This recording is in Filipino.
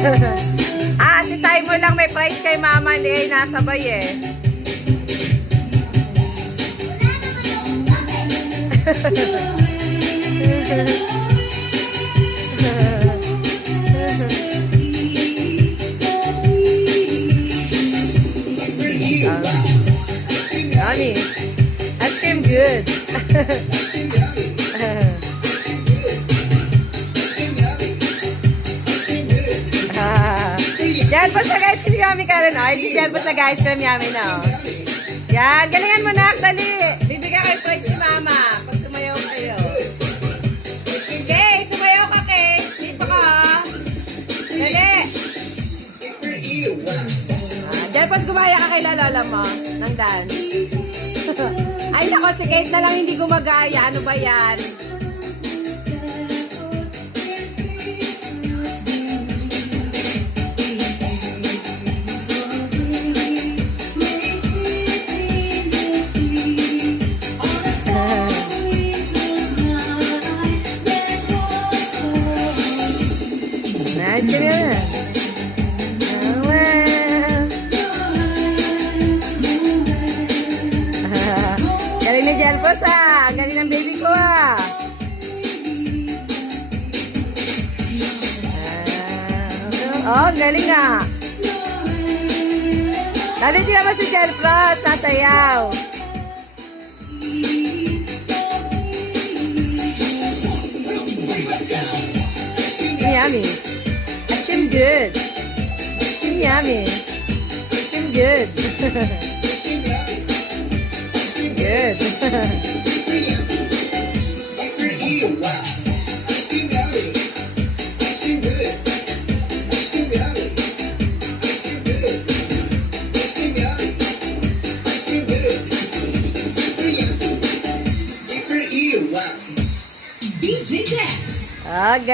Si Simon lang may price kay mama, hindi ay nasabay eh. Yummy. Ice cream good. Yan po sa guys, kasi yummy ka rin. Ay, yan po sa guys, kaya yummy na. Yan, galingan mo na, dali. Bibigyan kayo price ni mama pag sumayaw kayo. Okay, sumayaw ka, Kate. Dito ka. Dali. Diyan po, gumaya ka kay lola mo ng dance. Ay, nako, si Kate na lang hindi gumagaya. Ano ba yan? Nice, ganyan. Galing na dyan po sa. Galing ng baby ko Oh, galing nga. Dali din naman si Jen Frost. Nasayaw. Yummy. Ice cream good. Ice cream yummy. Ice cream good. Good. DJ Dance. Okay.